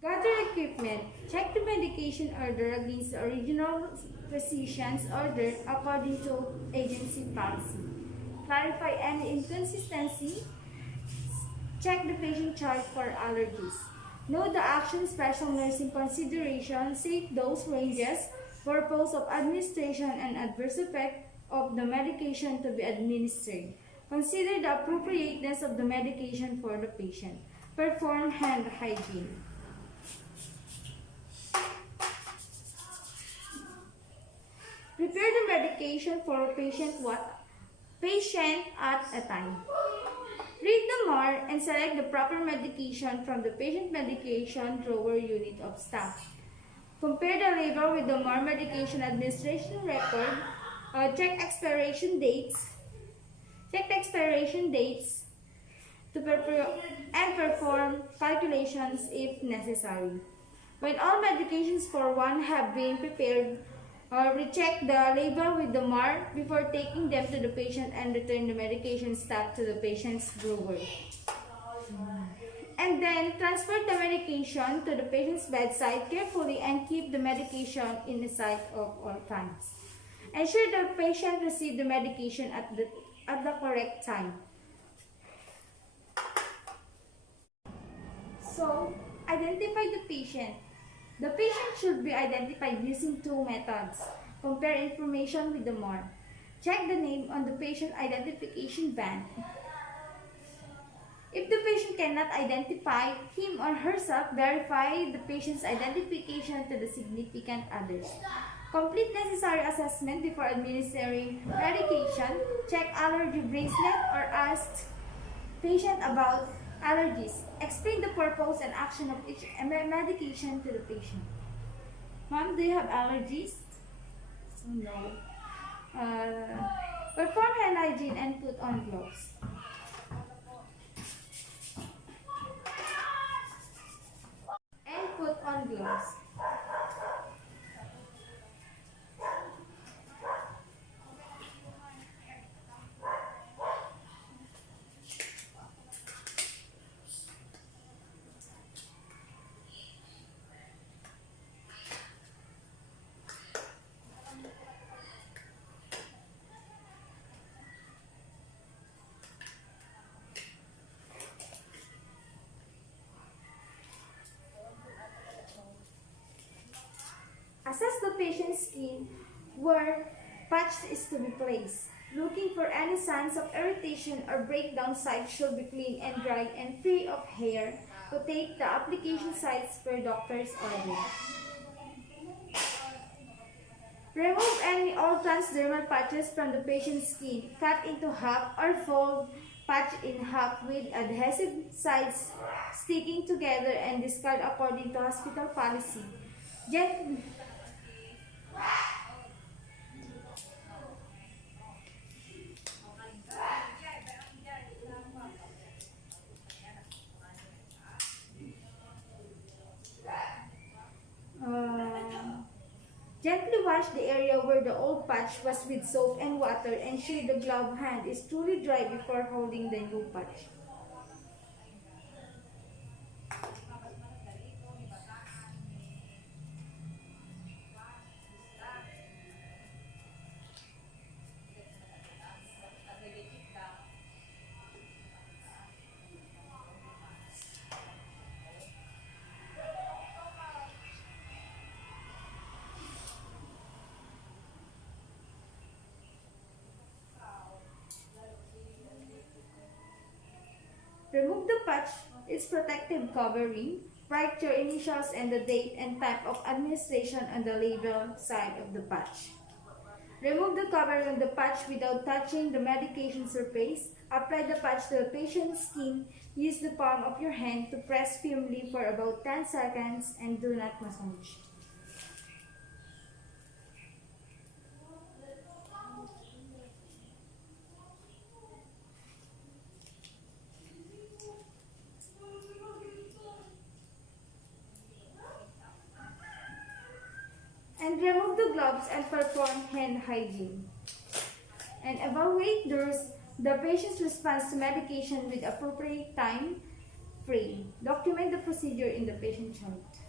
Gather equipment. Check the medication order against the original physician's order according to agency policy. Clarify any inconsistency. Check the patient chart for allergies. Note the action special nursing consideration, safe dose ranges, purpose of administration, and adverse effect of the medication to be administered. Consider the appropriateness of the medication for the patient. Perform hand hygiene. Prepare the medication for patient at a time. Read the MAR and select the proper medication from the patient medication drawer unit of staff. Compare the label with the MAR medication administration record. Check expiration dates. Check the expiration dates and perform calculations if necessary. When all medications for one have been prepared, recheck the label with the MAR before taking them to the patient and return the medication stock to the patient's drawer. And then transfer the medication to the patient's bedside carefully and keep the medication in the sight of all times. Ensure the patient receives the medication at the correct time. So, identify the patient. The patient should be identified using two methods. Compare information with the MAR. Check the name on the patient identification band. If the patient cannot identify him or herself, verify the patient's identification to the significant others. Complete necessary assessment before administering medication. Check allergy bracelet or ask patient about allergies. Explain the purpose and action of each medication to the patient. Ma'am, do you have allergies? So no. Perform hand hygiene and put on gloves. And put on gloves. Assess the patient's skin where patch is to be placed. Looking for any signs of irritation or breakdown, sites should be clean and dry and free of hair. Rotate the application sites per doctor's order. Remove any old transdermal patches from the patient's skin. Cut into half or fold patch in half with adhesive sides sticking together and discard according to hospital policy. Gently Gently wash the area where the old patch was with soap and water. Ensure the gloved hand is truly dry before holding the new patch. Remove the patch, its protective covering. Write your initials and the date and type of administration on the label side of the patch. Remove the covering of the patch without touching the medication surface. Apply the patch to the patient's skin. Use the palm of your hand to press firmly for about 10 seconds and do not massage. And remove the gloves and perform hand hygiene. And evaluate the patient's response to medication with appropriate time, frame. Document the procedure in the patient chart.